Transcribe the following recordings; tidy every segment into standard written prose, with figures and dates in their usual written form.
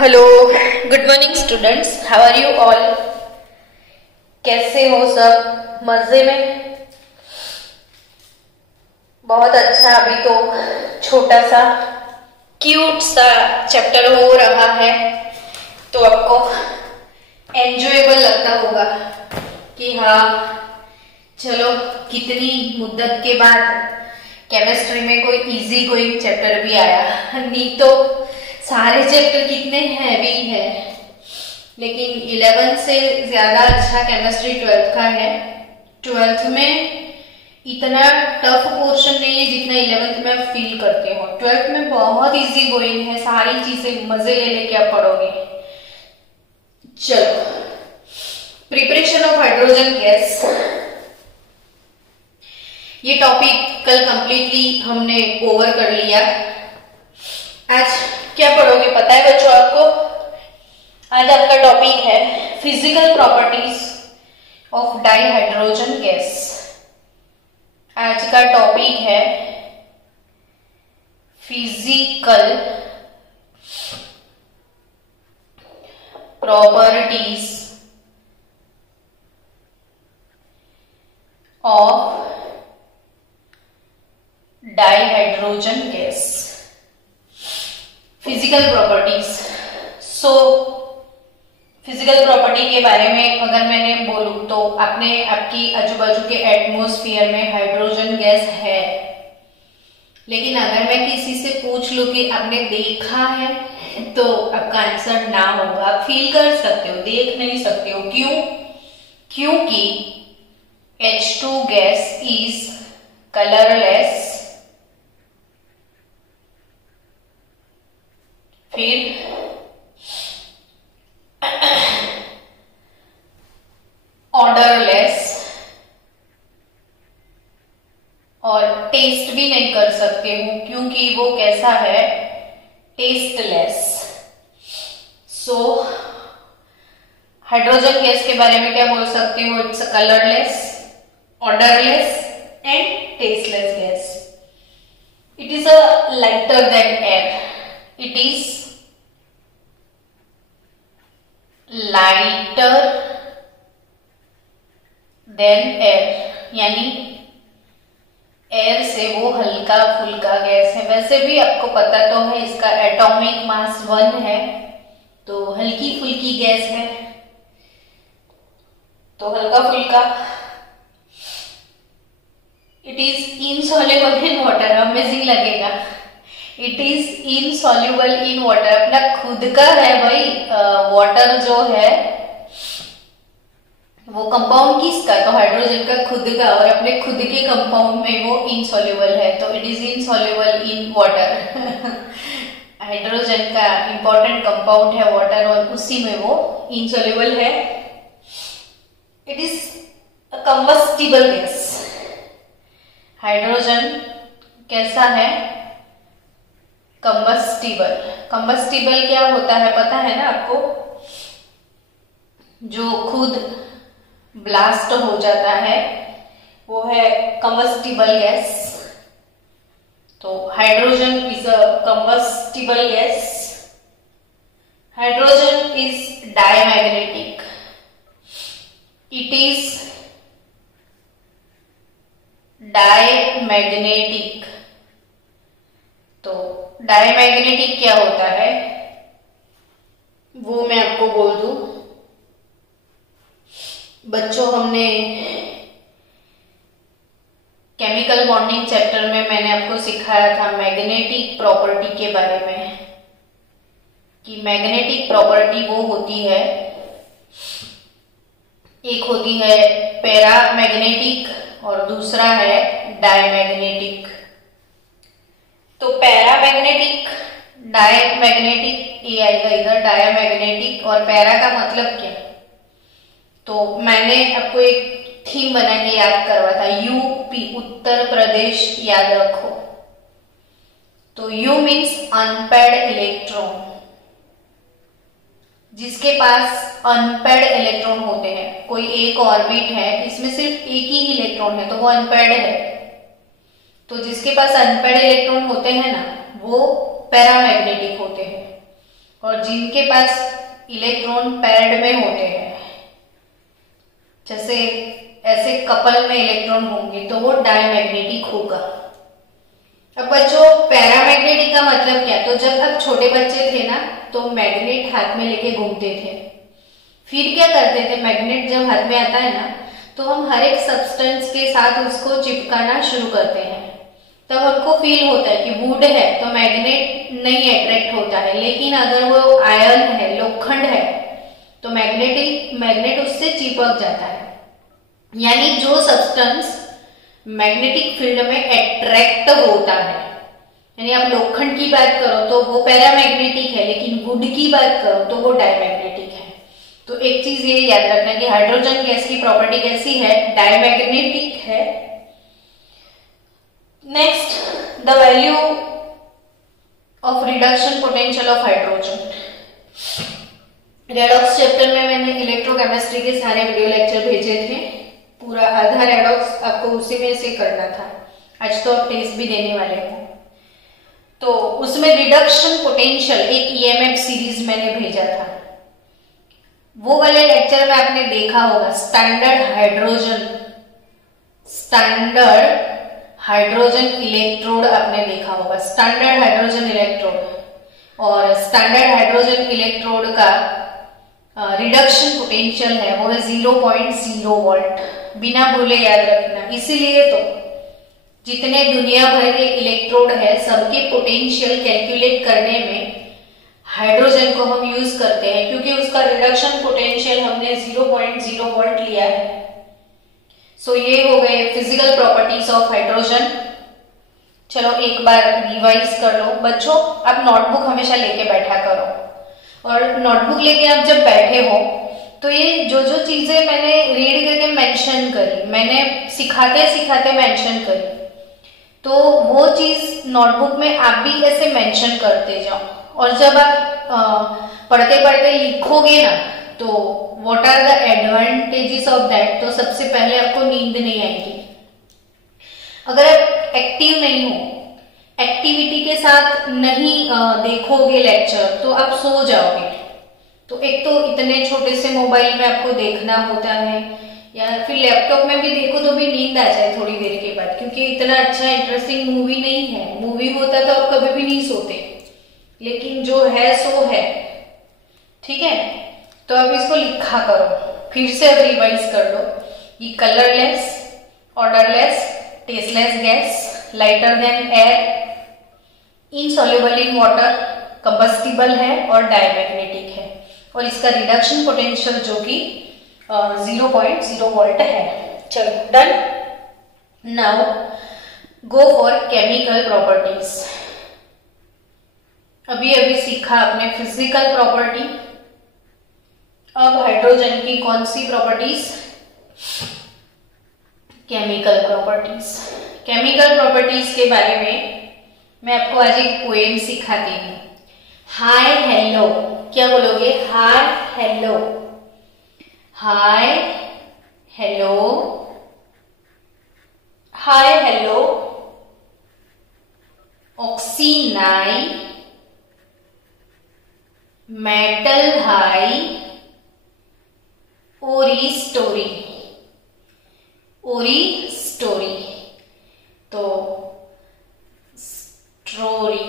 Hello, good morning students. How are you all? कैसे हो सब? मजे में? बहुत अच्छा। अभी तो छोटा सा क्यूट सा चैप्टर हो रहा है, तो आपको एंजॉयबल लगता होगा कि हाँ चलो कितनी मुद्दत के बाद केमिस्ट्री में कोई इजी कोई चैप्टर भी आया। नहीं तो सारे चैप्टर कितने हैवी है, लेकिन 11 से ज्यादा अच्छा केमिस्ट्री 12th का है। 12th में इतना टफ पोर्शन नहीं है जितना 11th में आप फील करते हो। 12th में बहुत इजी गोइंग है, सारी चीजें मजे ले लेके आप पढ़ोगे। चलो, प्रिपरेशन ऑफ हाइड्रोजन गैस, ये टॉपिक कल कंप्लीटली हमने ओवर कर लिया। आज क्या पढ़ोगे पता है बच्चों आपको? आज आपका टॉपिक है physical properties of dihydrogen gas. आज का टॉपिक है physical properties of dihydrogen gas. Physical properties. So physical property के बारे में अगर मैंने बोलूं तो आपकी आजू बाजू के एटमॉस्फेयर में हाइड्रोजन गैस है, लेकिन अगर मैं किसी से पूछ लूं कि आपने देखा है तो आपका आंसर ना होगा। आप फील कर सकते हो, देख नहीं सकते हो। क्यों? क्योंकि H2 गैस इज कलरलेस, फिर ऑर्डरलेस, और टेस्ट भी नहीं कर सकते हो क्योंकि वो कैसा है? टेस्टलेस। सो हाइड्रोजन गैस के बारे में क्या बोल सकते हो? It's colourless, odourless and tasteless gas. It is a lighter than air. It is lighter than air, यानी एयर से वो हल्का फुल्का गैस है। वैसे भी आपको पता तो है इसका एटॉमिक मास 1 है, तो हल्की फुल्की गैस है, तो हल्का फुल्का। It is insoluble in water. Amazing लगेगा। It is insoluble in water. अपना खुद का है भाई। वाटर जो है वो कंपाउंड किसका? तो हाइड्रोजन का खुद का, और अपने खुद के कंपाउंड में वो इनसॉल्युबल है, तो it is insoluble in water. Hydrogen का इंपॉर्टेंट कंपाउंड है वाटर, और उसी में वो इनसॉल्युबल है। It is a combustible gas. Hydrogen कैसा है? कंबस्टिबल। कंबस्टिबल क्या होता है पता है ना आपको? जो खुद ब्लास्ट हो जाता है वो है कंबस्टिबल गैस। तो hydrogen is a combustible gas. Hydrogen is diamagnetic. It is diamagnetic. तो डायमैग्नेटिक क्या होता है वो मैं आपको बोल दूं। बच्चों, हमने केमिकल बॉन्डिंग चैप्टर में मैंने आपको सिखाया था मैग्नेटिक प्रॉपर्टी के बारे में, कि मैग्नेटिक प्रॉपर्टी वो होती है, एक होती है पैरामैग्नेटिक और दूसरा है डायमैग्नेटिक। तो पैरामैग्नेटिक, डायमैग्नेटिक, ये आएगा इधर डायमैग्नेटिक। और पैरा का मतलब क्या? तो मैंने आपको एक थीम बना के याद करवा था, यूपी, उत्तर प्रदेश, याद रखो। तो यू मीन्स अनपेड इलेक्ट्रॉन। जिसके पास अनपेड इलेक्ट्रॉन होते हैं, कोई एक ऑर्बिट है इसमें सिर्फ एक ही इलेक्ट्रॉन है तो वो अनपेड है। तो जिसके पास अनपेड इलेक्ट्रॉन होते हैं ना, वो पैरामैग्नेटिक होते हैं। और जिनके पास इलेक्ट्रॉन पेयर्ड में होते हैं, जैसे ऐसे कपल में इलेक्ट्रॉन होंगे तो वो डायमैग्नेटिक होगा। अब बच्चों पैरामैग्नेटिक का मतलब क्या? तो जब आप छोटे बच्चे थे ना तो मैग्नेट हाथ में लेके घूमते थे, फिर क्या करते थे, मैग्नेट जब हाथ में आता है ना तो हम हर एक सब्सटेंस के साथ उसको चिपकाना शुरू करते हैं, तब हमको फील होता है कि वुड है तो मैग्नेट नहीं अट्रैक्ट होता है, लेकिन अगर वो आयरन है, लोखंड है, तो मैग्नेट उससे चिपक जाता है। यानी जो सब्सटेंस मैग्नेटिक फील्ड में अट्रैक्ट होता है, यानी आप लोखंड की बात करो तो वो पैरामैग्नेटिक है, लेकिन वुड की बात करो तो वो डायमैग्नेटिक है। तो एक चीज ये याद रखना कि हाइड्रोजन गैस की प्रॉपर्टी कैसी है? डायमैग्नेटिक है। Next, the value of reduction potential of hydrogen. Redox chapter में मैंने इलेक्ट्रोकेमिस्ट्री के सारे वीडियो लेक्चर भेजे थे, पूरा आधा रेडॉक्स आपको उसी में से करना था। आज तो आप टेस्ट भी देने वाले हो, तो उसमें रिडक्शन पोटेंशियल एक ईएमएफ सीरीज मैंने भेजा था, वो वाले लेक्चर में आपने देखा होगा स्टैंडर्ड हाइड्रोजन इलेक्ट्रोड आपने देखा होगा, स्टैंडर्ड हाइड्रोजन इलेक्ट्रोड। और स्टैंडर्ड हाइड्रोजन इलेक्ट्रोड का रिडक्शन पोटेंशियल है वो है 0.0 वोल्ट, बिना भूले याद रखना। इसीलिए तो जितने दुनिया भर के इलेक्ट्रोड है सबके पोटेंशियल कैलकुलेट करने में हाइड्रोजन को हम यूज करते हैं, क्योंकि उसका रिडक्शन पोटेंशियल हमने 0.0 वोल्ट लिया है। सो ये हो गए फिजिकल प्रॉपर्टीज ऑफ हाइड्रोजन। चलो एक बार रिवाइज कर लो बच्चों। आप नोटबुक हमेशा लेके बैठा करो, और नोटबुक लेके आप जब बैठे हो तो ये जो जो चीजें मैंने रीड करके मेंशन करी, मैंने सिखाते सिखाते मेंशन करी, तो वो चीज नोटबुक में आप भी ऐसे मेंशन करते जाओ। और जब आप पढ़ते पढ़ते लिखोगे ना तो what are the advantages of that, तो सबसे पहले आपको नींद नहीं आएगी। अगर आप एक्टिव नहीं हो, एक्टिविटी के साथ नहीं देखोगे लेक्चर, तो आप सो जाओगे। तो एक तो इतने छोटे से मोबाइल में आपको देखना होता है, या फिर लैपटॉप में भी देखो तो भी नींद आ जाए थोड़ी देर के बाद, क्योंकि इतना अच्छा इंटरेस्टिंग मूवी नहीं है। मूवी होता तो आप कभी भी नहीं सोते, लेकिन जो है सो है, ठीक है। तो आप इसको लिखा करो, फिर से अब रिवाइज कर लो। ये colourless, odourless, tasteless gas, lighter than air, insoluble in water, combustible है और डायमैग्नेटिक है, और इसका रिडक्शन पोटेंशियल जो कि 0.0 वोल्ट है। चलो done. Now go for chemical properties. अभी अभी सीखा आपने फिजिकल प्रॉपर्टी, अब हाइड्रोजन की कौन सी properties? Chemical properties. Chemical properties के बारे में मैं आपको आज एक पोएम सिखाती हूँ। हाय हेलो, क्या बोलोगे? Hi hello, hi hello, hi hello, ऑक्सीनाई, मेटल हाई, ओरी स्टोरी, ओरी स्टोरी, तो स्टोरी,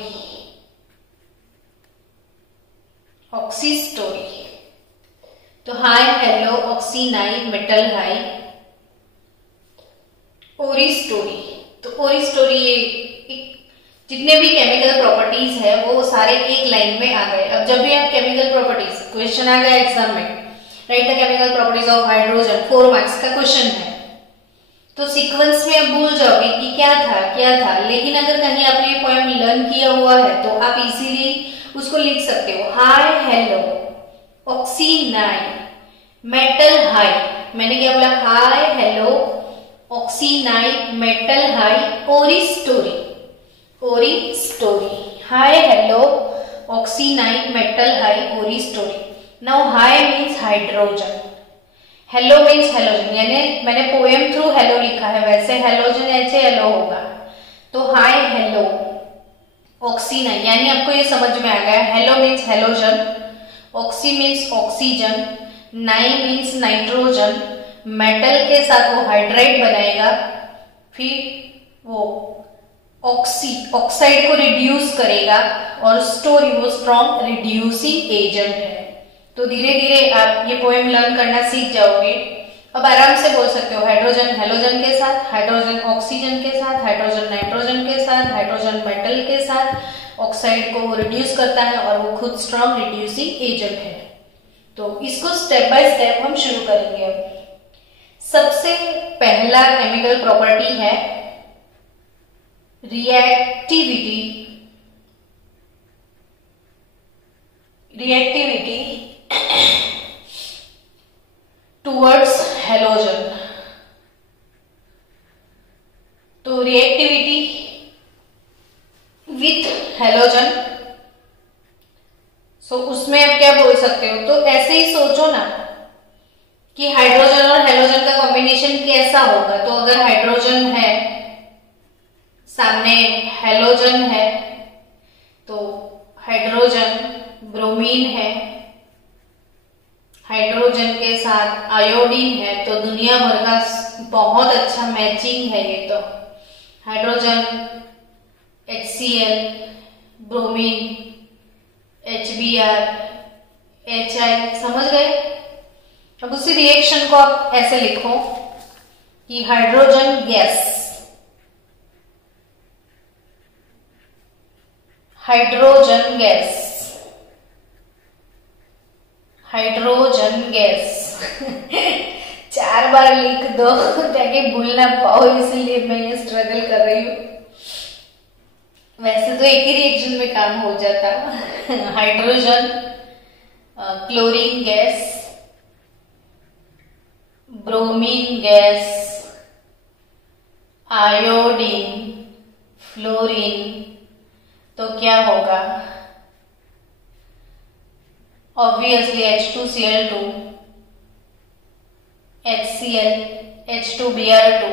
ऑक्सी स्टोरी। तो हाय हेलो, ऑक्सीनाई, मेटल हाई, ओरी स्टोरी। तो ओरी स्टोरी ये जितने भी केमिकल प्रॉपर्टीज है वो सारे एक लाइन में आ गए। अब जब भी आप केमिकल प्रॉपर्टीज क्वेश्चन आ गया एग्जाम में, right the chemical properties of hydrogen, 4 marks का क्वेश्चन है, तो सीक्वेंस में आप भूल जाओगे कि क्या था। लेकिन अगर कहीं आपने पोएम लर्न किया हुआ है तो आप इजीली उसको लिख सकते हो। हाय हेलो, ऑक्सीनाई, मेटल हाई। मैंने क्या बोला? हाय हेलो, ऑक्सीनाई, मेटल हाई, ओरी स्टोरी, ओरी स्टोरी। हाय हेलो, ऑक्सीनाई, मेटल हाई, ओरी story. Now hi means hydrogen, hello means halogen, यानी मैंने पोएम थ्रू हेलो लिखा है, वैसे हेलोजन ऐसे हेलो होगा। तो हाय हेलो, ऑक्सी नहीं, यानी आपको ये समझ में आ गया। Hello means halogen, oxy means oxygen, नाइ मीन्स नाइट्रोजन। मेटल के साथ वो हाइड्राइड बनाएगा, फिर वो ऑक्साइड को रिड्यूस करेगा और स्टोरी वो स्ट्रॉन्ग रिड्यूसिंग एजेंट है। तो धीरे धीरे आप ये पोएम लर्न करना सीख जाओगे। अब आराम से बोल सकते हो, हाइड्रोजन हेलोजन के साथ, हाइड्रोजन ऑक्सीजन के साथ, हाइड्रोजन नाइट्रोजन के साथ, हाइड्रोजन मेटल के साथ। ऑक्साइड को रिड्यूस करता है और वो खुद स्ट्रॉन्ग रिड्यूसिंग एजेंट है। तो इसको स्टेप बाय स्टेप हम शुरू करेंगे। अब सबसे पहला केमिकल प्रॉपर्टी है रिएक्टिविटी। Towards halogen. तो रिएक्टिविटी विथ हेलोजन, सो उसमें आप क्या बोल सकते हो? तो ऐसे ही सोचो ना कि हाइड्रोजन और हेलोजन का कॉम्बिनेशन कैसा होगा। तो अगर हाइड्रोजन है, सामने हेलोजन है, तो हाइड्रोजन ब्रोमीन है, हाइड्रोजन के साथ आयोडीन है, तो दुनिया भर का बहुत अच्छा मैचिंग है ये। तो hydrogen HCl, bromine HBr, HI, समझ गए? अब उसी रिएक्शन को आप ऐसे लिखो कि hydrogen gas, hydrogen gas, hydrogen gas 4 बार लिख दो ताकि भूल ना पाओ, इसलिए मैं ये स्ट्रगल कर रही हूँ। वैसे तो एक ही रिएक्शन में काम हो जाता। Hydrogen chlorine gas, bromine gas, iodine, fluorine, तो क्या होगा? Obviously H2Cl2, HCl, H2Br2,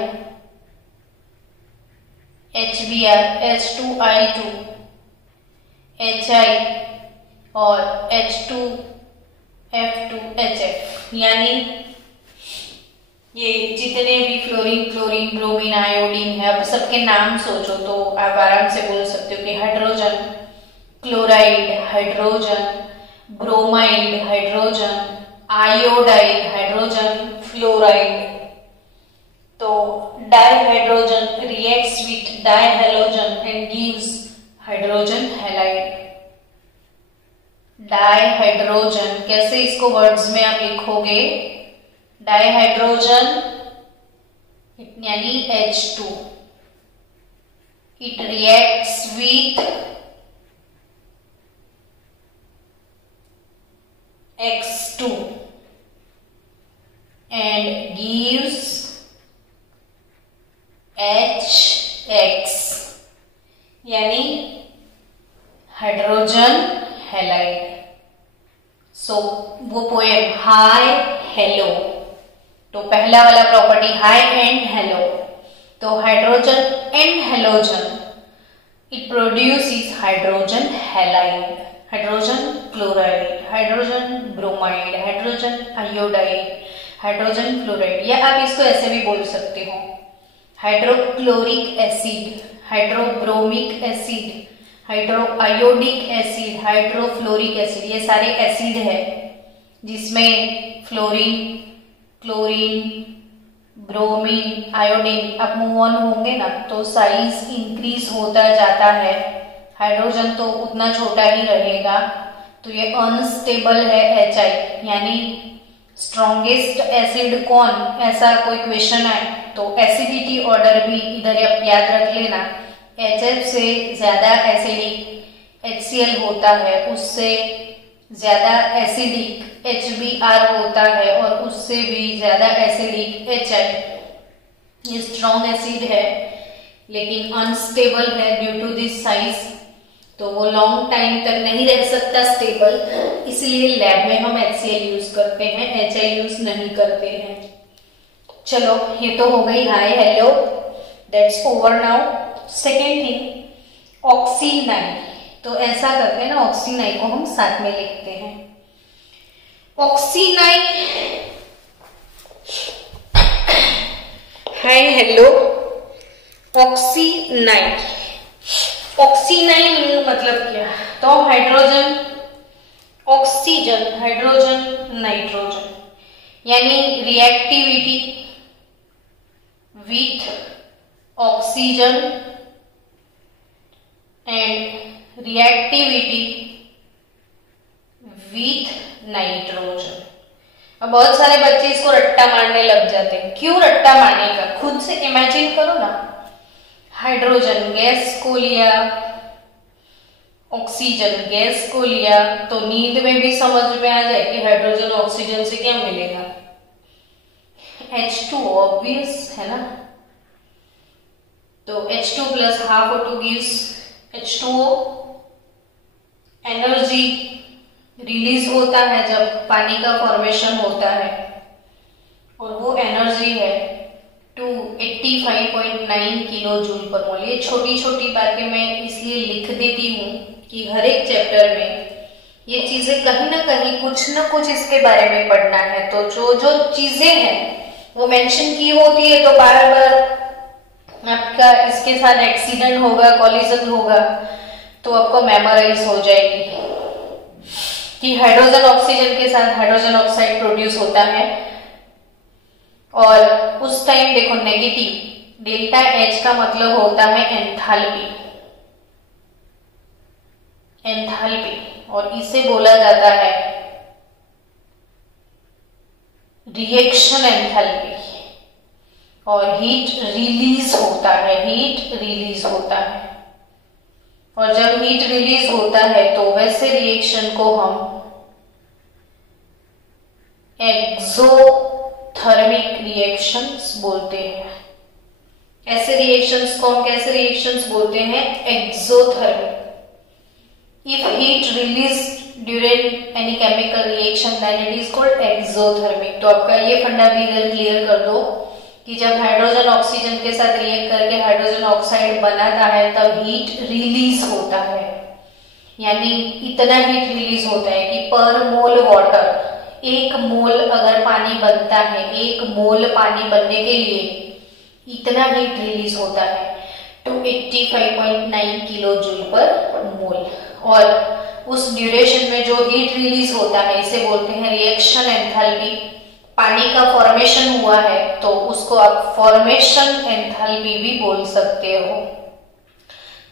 HBr, H2I2, HI और H2F2HF। यानी ये जितने भी फ्लोरीन, क्लोरीन, ब्रोमीन, आयोडीन है, अब सबके नाम सोचो तो आप आराम से बोल सकते हो कि hydrogen chloride, hydrogen bromide, hydrogen iodide, hydrogen fluoride. तो dihydrogen reacts with dihalogen and gives hydrogen halide. Dihydrogen कैसे इसको वर्ड्स में आप लिखोगे? डाइहाइड्रोजन यानी H2, it reacts with X2 and gives HX, यानी हाइड्रोजन हैलाइड। सो वो पोएम हाय हेलो, तो पहला वाला प्रॉपर्टी हाई एंड हेलो। तो hydrogen and halogen it produces hydrogen halide, hydrogen chloride, hydrogen bromide, hydrogen iodide, hydrogen fluoride. या आप इसको ऐसे भी बोल सकते हो, hydrochloric acid, hydrobromic acid, hydro iodic acid, hydrofluoric acid. ये सारे एसिड है जिसमें फ्लोरीन, क्लोरीन, ब्रोमीन, आयोडीन आप मूव ऑन होंगे ना तो साइज इंक्रीज होता जाता है। हाइड्रोजन तो उतना छोटा ही रहेगा। तो ये अनस्टेबल है HI, यानी स्ट्रॉन्गेस्ट एसिड कौन, ऐसा कोई क्वेश्चन है तो एसिडिटी ऑर्डर भी इधर आप याद रख लेना। HF से ज्यादा एसिडिक HCl होता है, उससे ज्यादा एसिडिक HBr होता है और उससे भी ज्यादा एसिडिक HI। ये स्ट्रॉन्ग एसिड है लेकिन अनस्टेबल है ड्यू टू दिस साइज, तो वो लॉन्ग टाइम तक नहीं रह सकता स्टेबल, इसलिए लैब में हम HCl यूज करते हैं, HI यूज नहीं करते हैं। चलो ये तो हो गई hi hello, that's over now. Second thing, ऑक्सीनाइन। तो ऐसा करके ना ऑक्सीनाइन को हम साथ में लिखते हैं। ऑक्सीनाइन, हाय हेलो, ऑक्सीनाइन। ऑक्सीनाइन मतलब क्या? तो हाइड्रोजन ऑक्सीजन, हाइड्रोजन नाइट्रोजन, यानी reactivity with oxygen and reactivity with nitrogen. अब बहुत सारे बच्चे इसको रट्टा मारने लग जाते हैं। क्यों रट्टा मारने का? खुद से इमेजिन करो ना, हाइड्रोजन गैस को लिया, ऑक्सीजन गैस को लिया, तो नींद में भी समझ में आ जाए कि हाइड्रोजन ऑक्सीजन से क्या मिलेगा, H2, ऑब्वियस है ना। तो H2 plus half O2 gives H2O। Energy release होता है जब पानी का फॉर्मेशन होता है, और वो एनर्जी है 285.9 किलो जूल पर मोल। ये छोटी छोटी बातें मैं इसलिए लिख देती हूँ कि हर एक चैप्टर में ये चीजें कहीं ना कहीं कुछ ना कुछ इसके बारे में पढ़ना है। तो जो जो चीजें हैं वो मेंशन की होती है, तो बार बार आपका इसके साथ एक्सीडेंट होगा, कॉलिजन होगा, तो आपको मेमोराइज हो जाएगी कि हाइड्रोजन ऑक्सीजन के साथ हाइड्रोजन ऑक्साइड प्रोड्यूस होता है। और उस टाइम देखो नेगेटिव, डेल्टा H का मतलब होता है एंथैल्पी, एंथैल्पी, और इसे बोला जाता है रिएक्शन एंथैल्पी। और हीट रिलीज होता है, हीट रिलीज होता है, और जब हीट रिलीज होता है तो वैसे रिएक्शन को हम एक्सोथर्मिक रिएक्शंस बोलते हैं। ऐसे रिएक्शंस को हम कैसे रिएक्शंस बोलते हैं? Exothermic. If heat release during any chemical reaction then it is called exothermic. तो आपका ये फंडा भी इधर क्लियर कर दो कि जब हाइड्रोजन ऑक्सीजन के साथ रिएक्ट करके हाइड्रोजन ऑक्साइड बनाता है तब हीट रिलीज होता है, यानी इतना हीट रिलीज होता है कि पर मोल वाटर, एक मोल अगर पानी बनता है, एक मोल पानी बनने के लिए इतना हीट रिलीज होता है 285.9 किलो जूल पर मोल। और उस ड्यूरेशन में जो हीट रिलीज होता है इसे बोलते हैं रिएक्शन एंथैल्पी। पानी का फॉर्मेशन हुआ है तो उसको आप फॉर्मेशन एंथैल्पी भी बोल सकते हो।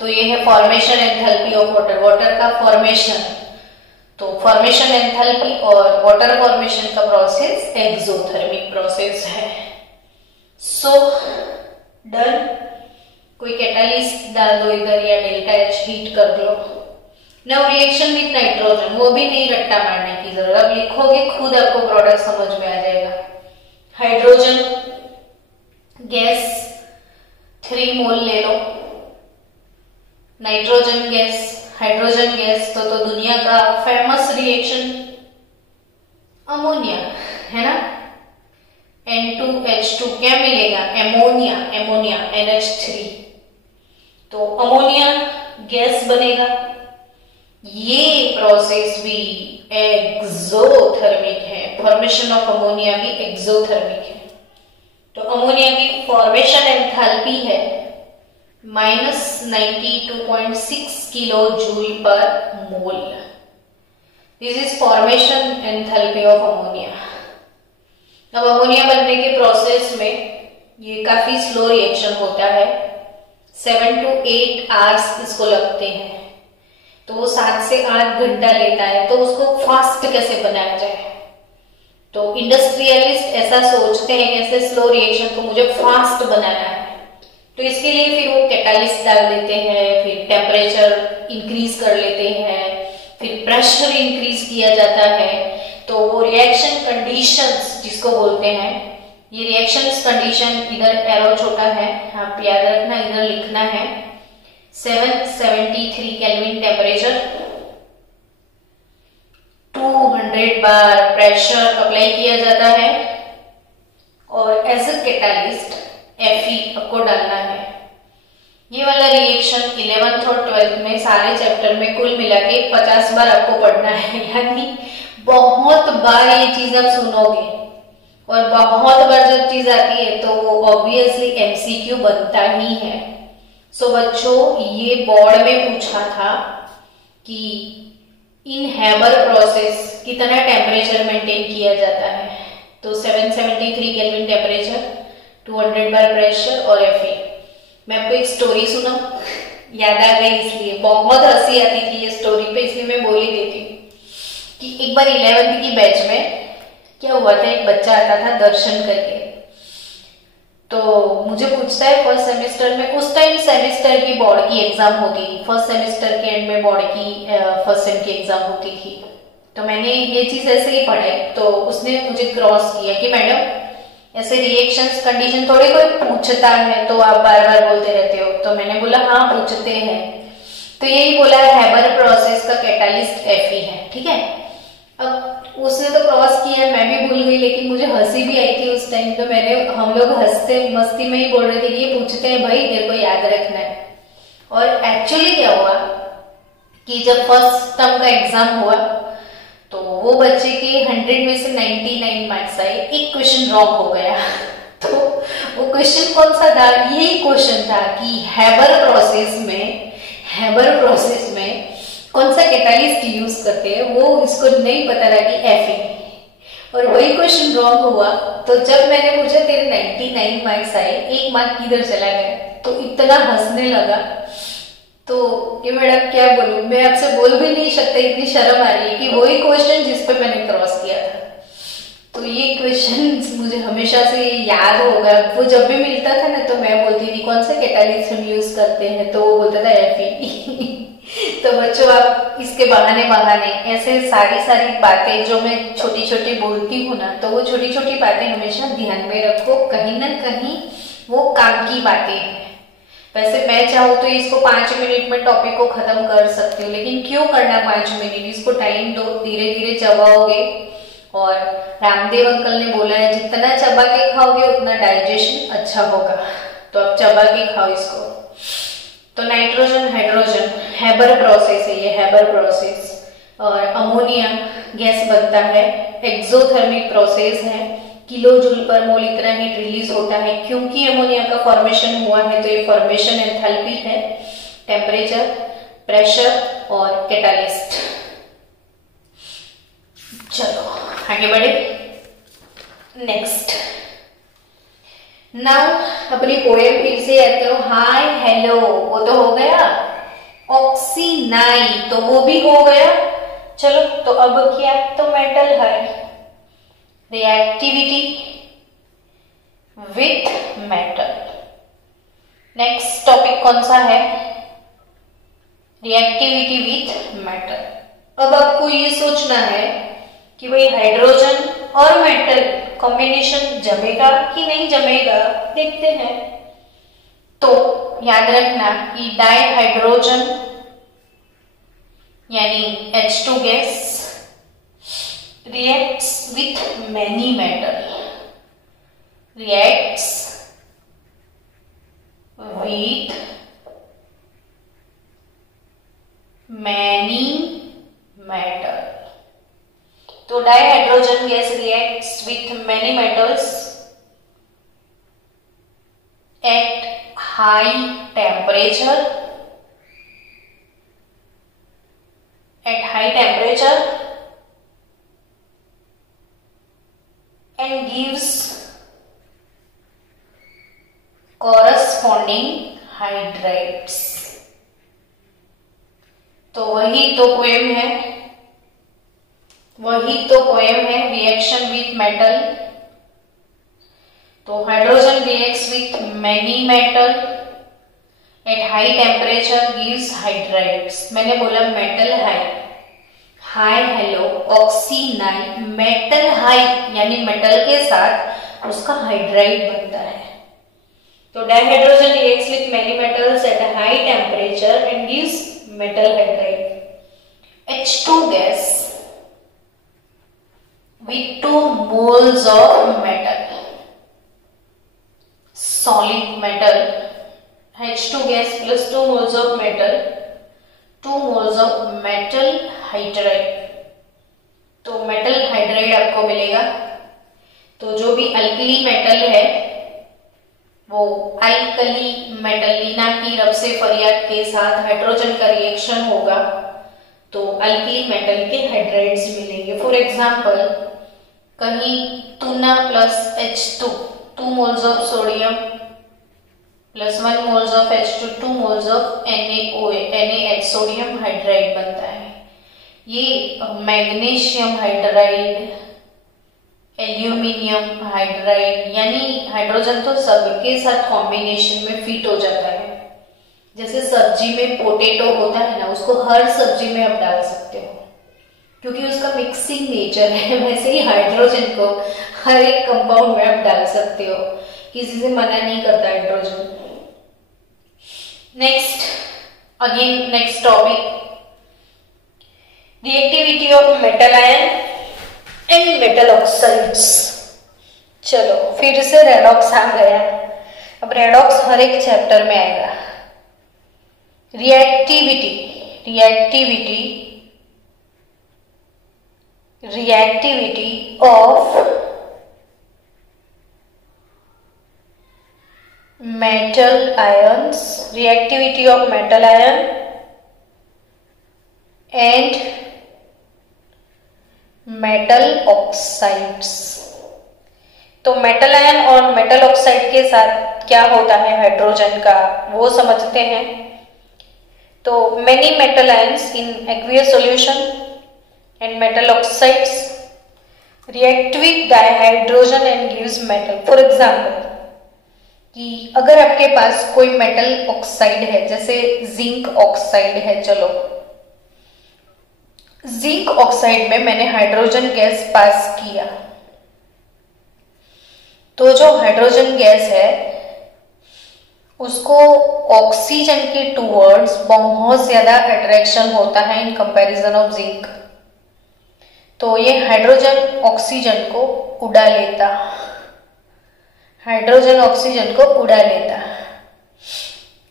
तो ये है formation enthalpy of water, water का फॉर्मेशन। तो फॉर्मेशन एंथैल्पी और वाटर फॉर्मेशन का प्रोसेस एक्सोथर्मिक प्रोसेस है। So done. कोई कैटालिस्ट डाल दो इधर या डेल्टा H हीट कर दो। नाउ रिएक्शन विथ नाइट्रोजन, वो भी नहीं रट्टा मारने की जरूरत, अब लिखोगे खुद आपको प्रोडक्ट समझ में आ जाएगा। हाइड्रोजन गैस 3 मोल ले लो, नाइट्रोजन गैस, हाइड्रोजन गैस, तो दुनिया का फेमस रिएक्शन अमोनिया है ना। N2H2 क्या मिलेगा? Ammonia, ammonia NH3। तो अमोनिया गैस बनेगा। ये प्रोसेस भी एक्सोथर्मिक है, फॉर्मेशन ऑफ अमोनिया भी एक्सोथर्मिक है। तो अमोनिया की फॉर्मेशन एंथैल्पी है -92.6 किलो जूल पर मोल। This is formation enthalpy of ammonia. अब अमोनिया बनने के प्रोसेस में ये काफी स्लो रिएक्शन होता है, 7 to 8 आवर्स इसको लगते हैं। तो वो 7 से 8 घंटा लेता है, तो उसको फास्ट कैसे बनाया जाए? तो इंडस्ट्रियलिस्ट ऐसा सोचते हैं कि ऐसे स्लो रिएक्शन को मुझे फास्ट बनाना है, तो इसके लिए फिर वो कैटालिस्ट डाल देते हैं, फिर टेम्परेचर इंक्रीज कर लेते हैं, फिर प्रेशर इंक्रीज किया जाता है। तो वो रिएक्शन कंडीशंस जिसको बोलते हैं, ये रिएक्शंस कंडीशन इधर एरो छोटा है, आप याद रखना, इधर लिखना है 773 केल्विन टेम्परेचर, 200 बार प्रेशर अप्लाई किया जाता है, और एज अ कैटालिस्ट Fe आपको डालना है। ये वाला रिएक्शन 11th और 12th में सारे चैप्टर में कुल मिला के 50 बार आपको पढ़ना है, यानी बहुत बार ये चीज आप सुनोगे, और बहुत बार जब चीज आती है तो वो ऑब्वियसली एमसीक्यू बनता ही है। सो बच्चों, ये बोर्ड में पूछा था कि इन हैबर प्रोसेस कितना टेम्परेचर मेंटेन किया जाता है, तो 773 केल्विन टेम्परेचर, 200 बार प्रेशर और Fe। मैं आपको एक स्टोरी सुना, याद आ गई, इसलिए बहुत हंसी आती थी ये स्टोरी पे, इसलिए मैं बोल ही देती हूँ कि एक बार 11th की बैच में क्या हुआ था, एक बच्चा आता था दर्शन करके, तो मुझे पूछता है फर्स्ट सेमेस्टर में, उस टाइम सेमेस्टर की बोर्ड की एग्जाम होती थी, फर्स्ट सेमेस्टर के एंड में बोर्ड की फर्स्ट सेम की एग्जाम होती थी, तो मैंने ये चीज ऐसे ही पढ़ाई, तो उसने मुझे क्रॉस किया कि मैडम ऐसे रिएक्शंस कंडीशन थोड़ी कोई पूछता है तो आप बार बार बोलते रहते हो, तो मैंने बोला हाँ पूछते हैं, तो यही बोला हैबर प्रोसेस का कैटालिस्ट Fe है, ठीक है। अब उसने तो क्रॉस किया, मैं भी भूल गई, लेकिन मुझे हंसी भी आई थी उस टाइम, तो हम लोग हंसते मस्ती में ही बोल रहे थे कि ये पूछते हैं भाई, तेरे को याद रखना है। और एक्चुअली क्या हुआ कि जब फर्स्ट टर्म का एग्जाम हुआ तो वो बच्चे के 100 में से 99 मार्क्स आए, एक क्वेश्चन रॉन्ग हो गया। तो वो क्वेश्चन कौन सा था, यही क्वेश्चन था कि हैबर प्रोसेस में कौन सा कैटालिस्ट यूज करते हैं, वो इसको नहीं पता था कि Fe, और वही क्वेश्चन रॉन्ग हुआ। तो जब मैंने पूछा तेरे 99 मार्क्स आए, एक मार्क किधर चला गया, तो इतना हंसने लगा, तो कि मैडम क्या बोलूं, मैं आपसे बोल भी नहीं सकता, इतनी शर्म आ रही है कि वही क्वेश्चन जिस पे मैंने क्रॉस किया था। तो ये क्वेश्चन मुझे हमेशा से याद होगा, वो जब भी मिलता था ना तो मैं बोलती थी कौन सा कैटालिस्ट हम यूज करते हैं, तो वो बोलता था Fe। तो बच्चों, आप इसके बहाने ऐसे सारी बातें जो मैं छोटी छोटी बोलती हूँ ना, तो वो छोटी छोटी बातें हमेशा ध्यान में रखो, कहीं ना कहीं वो काम की बातें हैं। वैसे मैं चाहूँ तो इसको 5 मिनट में टॉपिक को खत्म कर सकती हूँ, लेकिन क्यों करना 5 मिनट, इसको टाइम दो, धीरे धीरे चबाओगे। और रामदेव अंकल ने बोला है जितना चबा के खाओगे उतना डाइजेशन अच्छा होगा, तो अब चबा के खाओ इसको। तो नाइट्रोजन हाइड्रोजन हैबर प्रोसेस है ये, हैबर प्रोसेस, और अमोनिया गैस बनता है, एक्सोथर्मिक प्रोसेस है, किलो जूल पर मोल इतना हीट रिलीज होता है। क्योंकि अमोनिया का फॉर्मेशन हुआ है तो ये फॉर्मेशन एंथैल्पी है, टेम्परेचर, प्रेशर और कैटालिस्ट। चलो आगे बढ़े, नेक्स्ट। नाउ अपनी पोएम फिर से याद करो, हाय हेलो वो तो हो गया, ऑक्सीनाई तो वो भी हो गया। चलो तो अब क्या, तो मेटल है, reactivity with metal. Next topic कौन सा है, रिएक्टिविटी विथ मेटल। अब आपको ये सोचना है कि भाई हाइड्रोजन और मेटल कॉम्बिनेशन जमेगा कि नहीं जमेगा, देखते हैं। तो याद रखना कि डाइहाइड्रोजन यानी H2 gas reacts with many metal, reacts with many metal। तो dihydrogen gas reacts with many metals at high temperature, and gives corresponding hydrides। तो वही तो पोएम है, रिएक्शन विथ मेटल। तो hydrogen reacts with many metal at high temperature gives hydrides. मैंने बोला metal hi hello ऑक्सीनाई, metal hi यानी metal के साथ उसका हाइड्राइड बनता है। तो dihydrogen reacts with many metals at high temperature and gives metal hydride. H2 gas with 2 moles of metal, solid metal H2 gas plus 2 moles of metal, 2 moles of metal hydride. तो metal hydride आपको मिलेगा। तो जो भी alkali metal है वो alkali metal Leena की रब से फरियाद के साथ हाइड्रोजन का रिएक्शन होगा तो अल्कली मेटल के हाइड्राइड्स मिलेंगे। फॉर एग्जांपल कहीं तुना plus H2, 2 moles of sodium plus 1 moles of H2, 2 moles of NaOH sodium hydride बनता है। ये मैग्नीशियम हाइड्राइड, एल्यूमिनियम हाइड्राइड, यानी हाइड्रोजन तो सबके साथ कॉम्बिनेशन में फिट हो जाता है। जैसे सब्जी में पोटैटो होता है ना, उसको हर सब्जी में आप डाल सकते हो क्योंकि उसका मिक्सिंग नेचर है। वैसे ही हाइड्रोजन को हर एक कंपाउंड में आप डाल सकते हो, किसी से मना नहीं करता hydrogen. Next topic, reactivity of metal ion and metal oxides. चलो फिर से रेडॉक्स आ गया। अब रेडॉक्स हर एक चैप्टर में आएगा। Reactivity of metal ions, reactivity of metal ion and metal oxides. तो मेटल आयन और मेटल ऑक्साइड के साथ क्या होता है हाइड्रोजन का, वो समझते हैं। तो many metal ions in aqueous solution and metal oxides react with dihydrogen and gives metal. For example कि अगर आपके पास कोई मेटल ऑक्साइड है, जैसे जिंक ऑक्साइड है, चलो जिंक ऑक्साइड में मैंने हाइड्रोजन गैस पास किया, तो जो हाइड्रोजन गैस है उसको ऑक्सीजन के टूवर्ड्स बहुत ज्यादा अट्रैक्शन होता है इन कंपैरिजन ऑफ जिंक। तो ये हाइड्रोजन ऑक्सीजन को उड़ा लेता,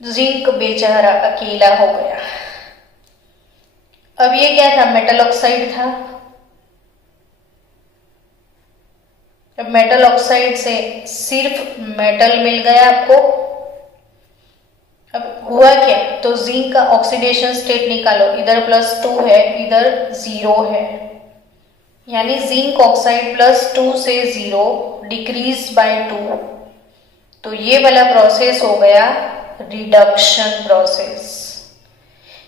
जिंक बेचारा अकेला हो गया। अब ये क्या था, मेटल ऑक्साइड था। अब मेटल ऑक्साइड से सिर्फ मेटल मिल गया आपको। अब हुआ क्या, तो जिंक का ऑक्सीडेशन स्टेट निकालो, इधर +2 है, इधर 0 है, यानी जिंक ऑक्साइड +2 से 0 डिक्रीज बाय 2। तो ये वाला प्रोसेस हो गया reduction process.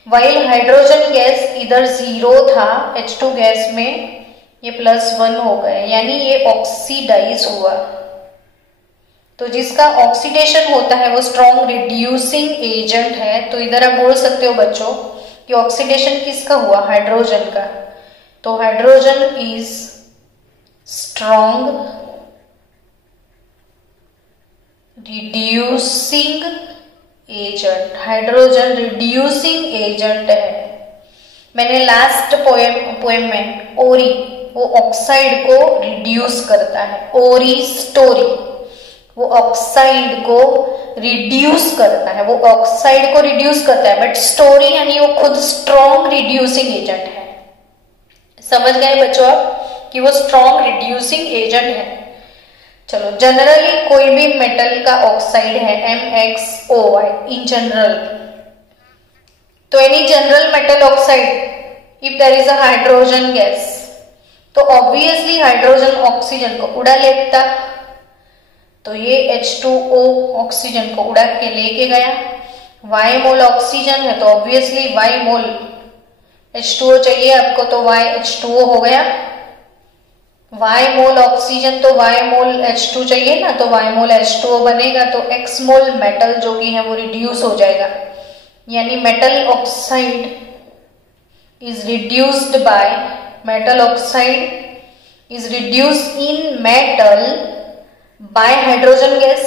While hydrogen gas इधर 0 था H2 गैस में, ये +1 हो गए, यानी ये ऑक्सीडाइज हुआ। तो जिसका ऑक्सीडेशन होता है वो स्ट्रॉन्ग रिड्यूसिंग एजेंट है। तो इधर आप बोल सकते हो बच्चों कि ऑक्सीडेशन किसका हुआ, हाइड्रोजन का। तो hydrogen is strong reducing agent, hydrogen reducing agent है। मैंने लास्ट पोएम में ओरी, वो ऑक्साइड को रिड्यूस करता है, ओरी स्टोरी, वो ऑक्साइड को रिड्यूस करता है, वो ऑक्साइड को रिड्यूस करता है, बट स्टोरी यानी वो खुद स्ट्रॉन्ग रिड्यूसिंग एजेंट है। समझ गए बच्चों आप कि वो स्ट्रॉन्ग रिड्यूसिंग एजेंट है। चलो जनरली कोई भी मेटल का ऑक्साइड है MxOY इन जनरल, तो any general metal oxide if there is a hydrogen gas, तो ऑब्वियसली हाइड्रोजन ऑक्सीजन को उड़ा लेता। तो ये H2O ऑक्सीजन को उड़ा के लेके गया। Y मोल ऑक्सीजन है तो ऑब्वियसली Y मोल H2O चाहिए आपको, तो Y H2O हो गया। Y मोल ऑक्सीजन तो Y मोल H2 चाहिए ना, तो Y मोल H2O बनेगा। तो X मोल मेटल जो कि है वो रिड्यूस हो जाएगा, यानी metal oxide is reduced by, metal oxide is reduced in metal by hydrogen gas.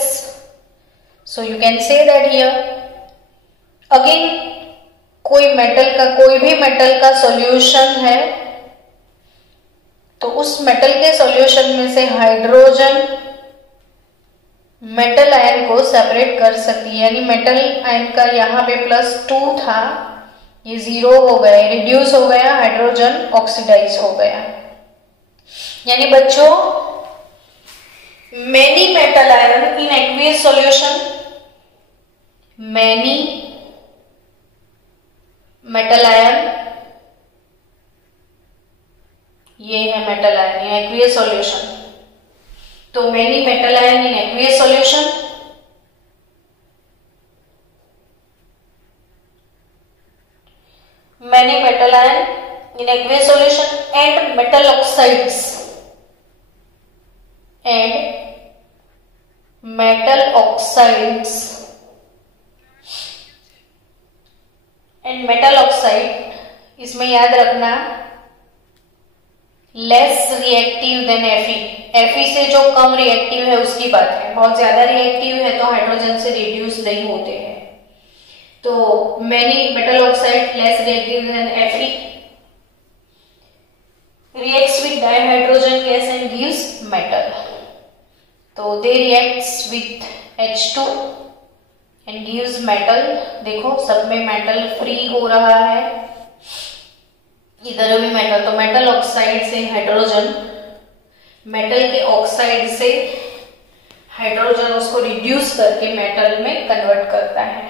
So you can say that here again कोई भी मेटल का सॉल्यूशन है, तो उस मेटल के सॉल्यूशन में से हाइड्रोजन मेटल आयन को सेपरेट कर सकती है, यानी मेटल आयन का यहाँ पे +2 था, ये 0 हो गया, रिड्यूस हो गया, हाइड्रोजन ऑक्सीडाइज हो गया। यानी बच्चों many metal ion in aqueous solution, many metal ion, ये है metal ion in aqueous solution. तो many metal ion in aqueous solution, many metal ion in aqueous solution and metal oxides and metal oxide इसमें याद रखना less reactive than Fe से जो कम reactive है उसकी बात है, बहुत ज्यादा रिएक्टिव है तो हाइड्रोजन से रिड्यूस नहीं होते हैं। तो many metal oxide less reactive than Fe reacts with dihydrogen gas and gives metal. तो they reacts with H2 and gives metal। देखो सब में मेटल फ्री हो रहा है, इधर भी मेटल, तो मेटल ऑक्साइड से हाइड्रोजन, मेटल के ऑक्साइड से हाइड्रोजन उसको रिड्यूस करके मेटल में कन्वर्ट करता है।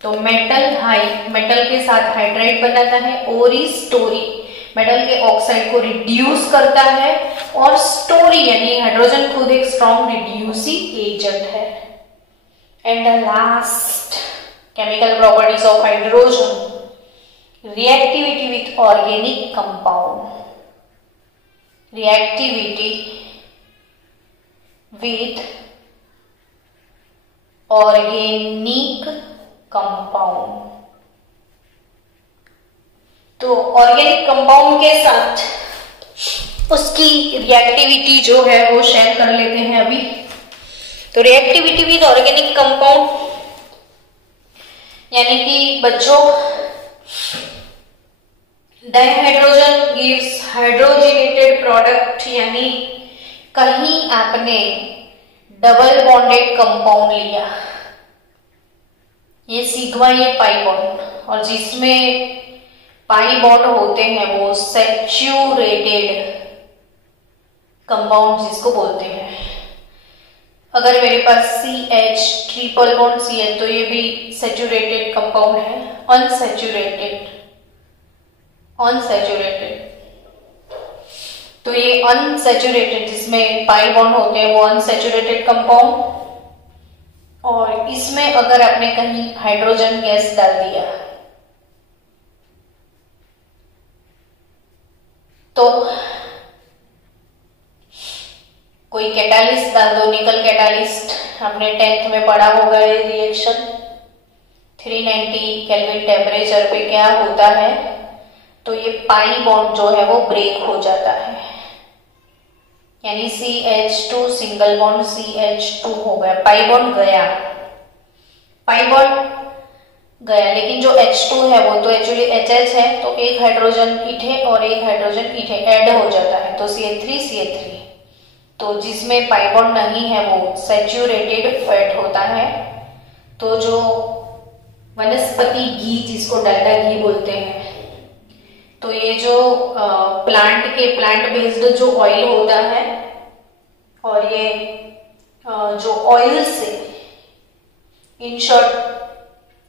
तो मेटल के साथ हाइड्राइड बनाता है, और स्टोरी मेटल के ऑक्साइड को रिड्यूस करता है, और स्टोरी यानी हाइड्रोजन खुद एक स्ट्रॉन्ग रिड्यूसिंग एजेंट है। And the last chemical properties of hydrogen, reactivity with organic compound, reactivity with organic compound. तो ऑर्गेनिक कंपाउंड के साथ उसकी रिएक्टिविटी जो है वो शेयर कर लेते हैं अभी। तो रिएक्टिविटी विद ऑर्गेनिक कंपाउंड यानी कि बच्चों डाइहाइड्रोजन गिव्स हाइड्रोजनेटेड प्रोडक्ट, यानी कहीं आपने डबल बॉन्डेड कंपाउंड लिया, ये सिग्मा ये पाई बॉन्ड, और जिसमें पाई बॉन्ड होते हैं वो सैचुरेटेड कंपाउंड जिसको बोलते हैं। अगर मेरे पास CH ट्रिपल बॉन्ड CH तो ये भी सैचुरेटेड कंपाउंड है। अनसैचुरेटेड तो ये अनसैचुरेटेड जिसमें पाई बॉन्ड होते हैं वो अनसैचुरेटेड कंपाउंड, और इसमें अगर आपने कहीं हाइड्रोजन गैस डाल दिया तो कोई कैटालिस्ट डाल दो, निकल कैटालिस्ट, आपने 10th में पढ़ा होगा ये रिएक्शन। 390 केल्विन टेम्परेचर पे क्या होता है, तो ये पाई बॉन्ड जो है वो ब्रेक हो जाता है, यानी CH2 सिंगल बॉन्ड CH2 हो गया, पाई बॉन्ड गया, लेकिन जो H2 है वो तो एक्चुअली HH है, तो एक हाइड्रोजन इथे और एक हाइड्रोजन इथे ऐड हो जाता है, तो CH3 तो जिसमें पाई बॉन्ड नहीं है वो सैचुरेटेड फैट होता है। तो जो वनस्पति घी जिसको डालडा घी बोलते हैं, तो ये जो प्लांट बेस्ड जो ऑयल होता है, और ये जो ऑयल से इन शॉर्ट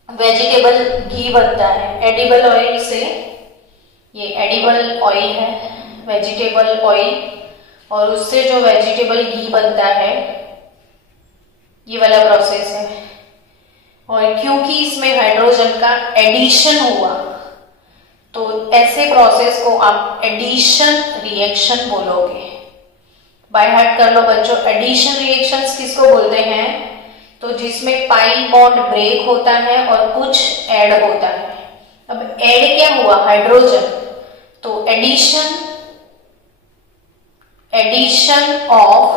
वेजिटेबल घी बनता है, एडिबल ऑयल से, ये एडिबल ऑयल है वेजिटेबल ऑयल, और उससे जो वेजिटेबल घी बनता है ये वाला प्रोसेस है। और क्योंकि इसमें हाइड्रोजन का एडिशन हुआ तो ऐसे प्रोसेस को आप एडिशन रिएक्शन बोलोगे। बाय हार्ट कर लो बच्चों, एडिशन रिएक्शंस किसको बोलते हैं, तो जिसमें पाई बॉन्ड ब्रेक होता है और कुछ ऐड होता है। अब ऐड क्या हुआ, हाइड्रोजन, तो addition of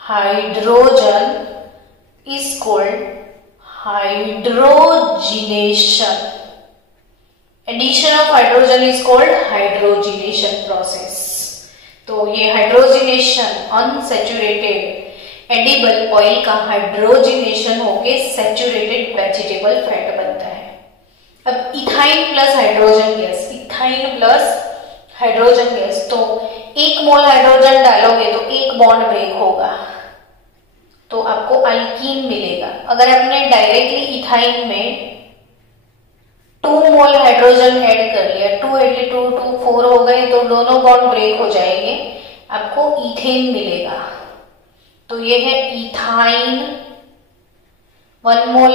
hydrogen is called hydrogenation. Addition of hydrogen is called hydrogenation process. तो ये हाइड्रोजिनेशन अनसैचुरेटेड एडिबल ऑयल का हाइड्रोजनेशन होके सैचुरेटेड वेजिटेबल फैट बनता है। अब ethyne plus hydrogen gas, ethyne plus hydrogen gas, तो 1 मोल हाइड्रोजन डालोगे तो 1 बॉन्ड ब्रेक होगा तो आपको अल्कीन मिलेगा। अगर आपने डायरेक्टली इथाइन में 2 मोल हाइड्रोजन ऐड कर लिया, 2 × 2 2 4 हो गए तो दोनों बॉन्ड ब्रेक हो जाएंगे, आपको इथेन मिलेगा। तो ये है इथाइन। 1 मोल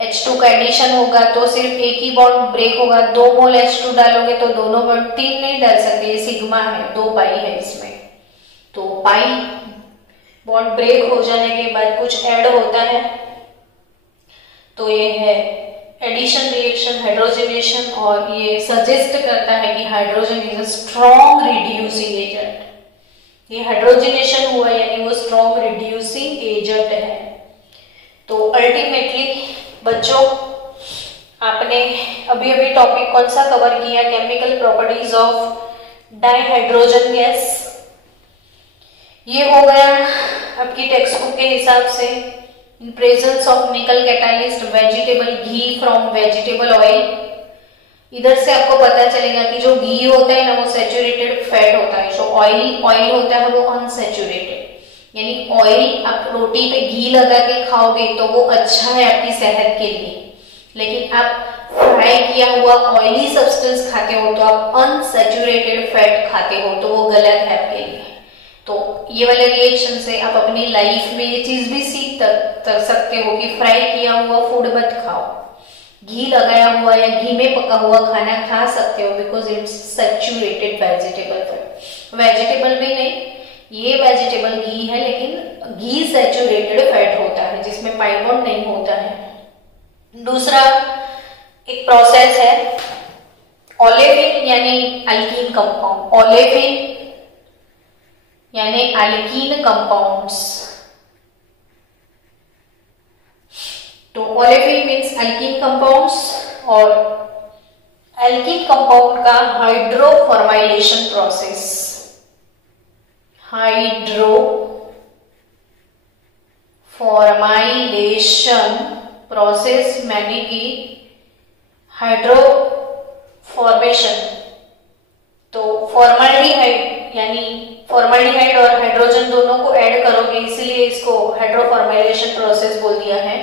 H2 का एडिशन होगा तो सिर्फ एक ही बॉन्ड ब्रेक होगा। 2 मोल H2 डालोगे तो दोनों बॉन्ड, 3 नहीं डाल सकते, ये सिग्मा है, 2 पाई है इसमें, तो पाई बॉन्ड ब्रेक हो जाने के बाद कुछ ऐड होता है, तो ये है एडिशन रिएक्शन, हाइड्रोजनेशन, और ये सजेस्ट करता है कि hydrogen is a strong reducing agent. ये हाइड्रोजनेशन हुआ यानी वो स्ट्रॉन्ग रिड्यूसिंग एजेंट है। तो अल्टीमेटली बच्चों, आपने अभी अभी टॉपिक कौन सा कवर किया, chemical properties of dihydrogen gas. ये हो गया आपकी टेक्स्ट बुक के हिसाब से। इन प्रेजेंस ऑफ निकल catalyst vegetable ghee from vegetable oil. इधर से आपको पता चलेगा कि जो घी होता है ना वो सैचुरेटेड फैट होता है, जो ऑयल होता है वो अनसैचुरेटेड। यानी ऑयल आप रोटी पे घी लगा के खाओगे तो वो अच्छा है आपकी सेहत के लिए, लेकिन आप फ्राई किया हुआ ऑयली सब्सटेंस खाते हो तो आप अनसैचुरेटेड फैट खाते हो, तो वो गलत है आपके लिए। तो ये वाले रिएक्शन से आप अपनी लाइफ में ये चीज भी सीख सकते हो कि फ्राई किया हुआ फूड मत खाओ, घी लगाया हुआ या घी में पका हुआ खाना खा सकते हो, because it's saturated vegetable fat. Vegetable भी नहीं, ये वेजिटेबल घी है लेकिन घी सैचुरेटेड फैट होता है जिसमें पाई बॉन्ड नहीं होता है। दूसरा एक प्रोसेस है ओलेफिन यानी अल्कीन कंपाउंड, ओलेफिन यानी अल्कीन कंपाउंड्स। तो ओलेफिन मीन्स अल्कीन कंपाउंड्स, और अल्कीन कंपाउंड का हाइड्रोफॉर्माइलेशन प्रोसेस, हाइड्रोफॉर्माइलेशन प्रोसेस मैंने की हाइड्रोफॉर्मेशन। तो फॉर्माल्डिहाइड यानी फॉर्माल्डिहाइड और हाइड्रोजन दोनों को ऐड करोगे, इसीलिए इसको हाइड्रोफॉर्माइलेशन प्रोसेस बोल दिया है।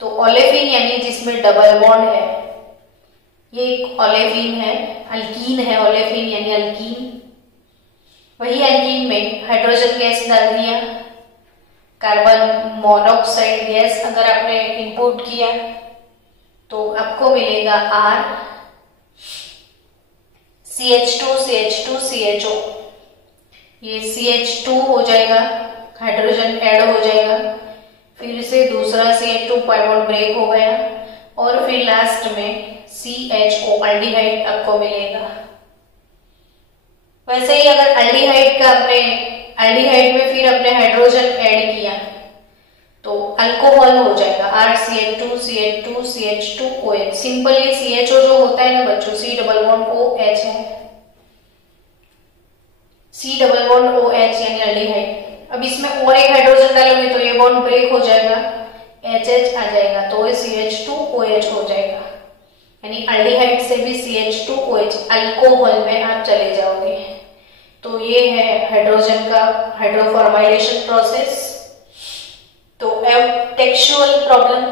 तो ओलेफिन यानी जिसमें डबल बॉन्ड है, ये एक ओलेफिन है, अल्कीन है, ओलेफिन यानी अल्कीन। वही अल्कीन में हाइड्रोजन गैस डाल दिया, कार्बन मोनोऑक्साइड गैस अगर आपने इनपुट किया तो आपको मिलेगा R, CH2 CH2 CHO। ये CH2 हो जाएगा, हाइड्रोजन ऐड हो जाएगा, फिर से दूसरा CH2 पाई बॉन्ड ब्रेक हो गया, और फिर लास्ट में CHO अल्डिहाइड आपको मिलेगा। वैसे ही अगर अल्डिहाइड में फिर आपने हाइड्रोजन ऐड किया तो अल्कोहल हो जाएगा, RCH2 CH2 CH2OH। सिंपल ये CHO जो होता है ना बच्चों, C डबल बॉन्ड OH है, C डबल बॉन्ड OH यानी अल्डिहाइड। अब इसमें और एक हाइड्रोजन डालोगे तो ये बॉन्ड ब्रेक हो जाएगा, HH आ जाएगा, तो ये CH2OH हो जाएगा, यानी अल्डिहाइड से भी CH2OH अल्कोहल में आप चले जाओगे। तो ये है हाइड्रोजन का हाइड्रोफॉर्माइलेशन प्रोसेस। तो अब टेक्सचुअल प्रॉब्लम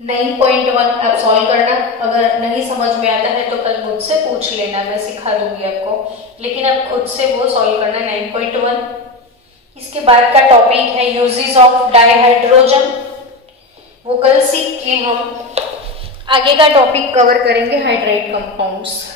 9.1 आप सॉल्व करना। अगर नहीं समझ में आता है तो कल मुझसे पूछ लेना, मैं सिखा दूंगी आपको, लेकिन आप खुद से वो सॉल्व करना 9.1। इसके बाद का टॉपिक है यूजेस ऑफ डाइहाइड्रोजन, वो कल सीख के हम आगे का टॉपिक कवर करेंगे, हाइड्राइड कंपाउंड्स।